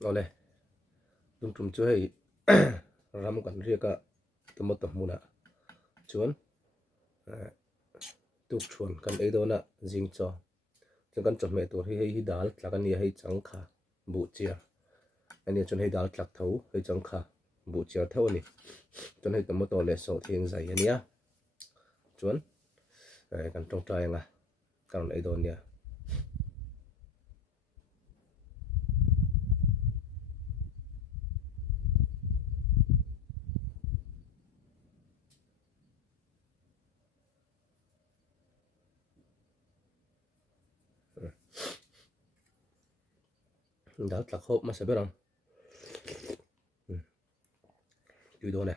ole dung tum chu hei ram kan riaka tomato muna chuan tuk chuan kan ei dona jing cho chuan kan chawh me tur hi dal tlak ani hei changkha bu chia ani chuan hei dal tlak tho hei changkha bu chia tho ani chuan hei tomato le so thing zai ania chuan kan tong tai anga kan ei don nia dal tlak hop ma seberang tu do ne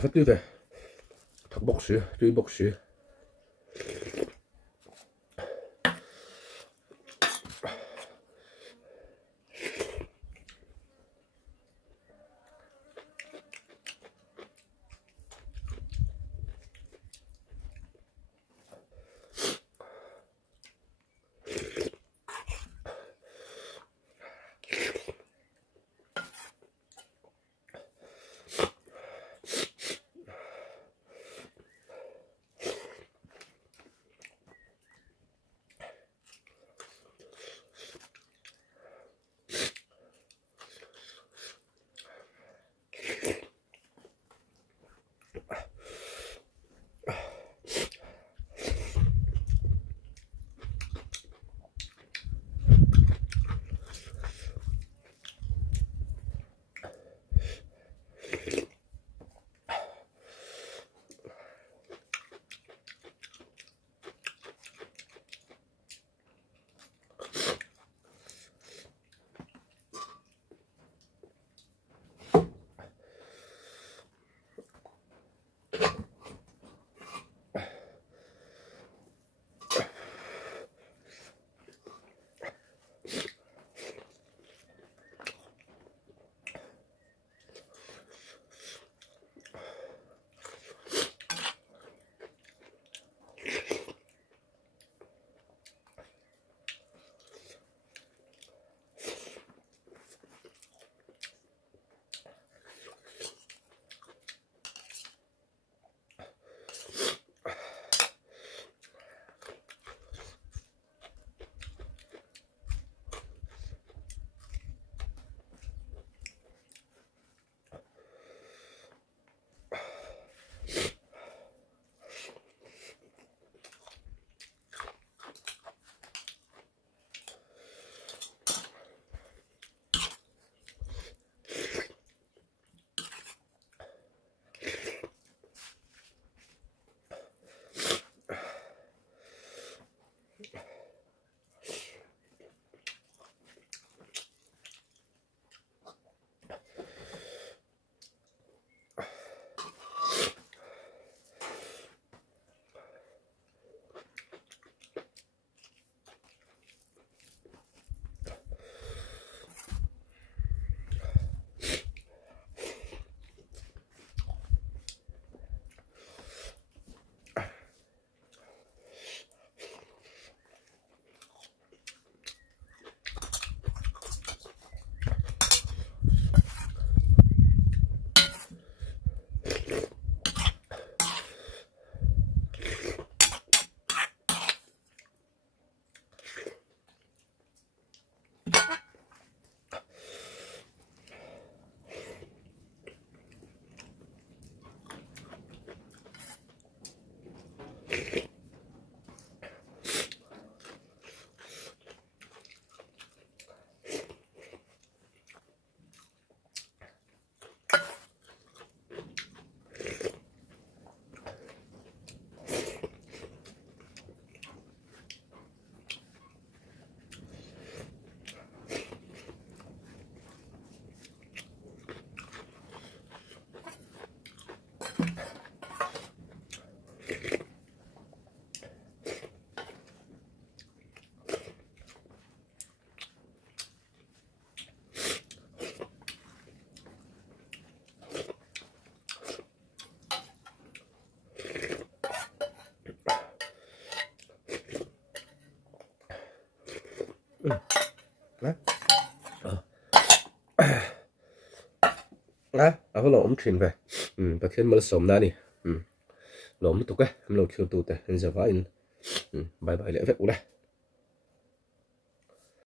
phát đi về thật bốc sữa tuy bốc sữa à cái lỗ chuyển về bác thiên mới sống ra đi lỗ một tục cái lỗ khiêu tụt này giờ vào in bye bye lễ phép của đây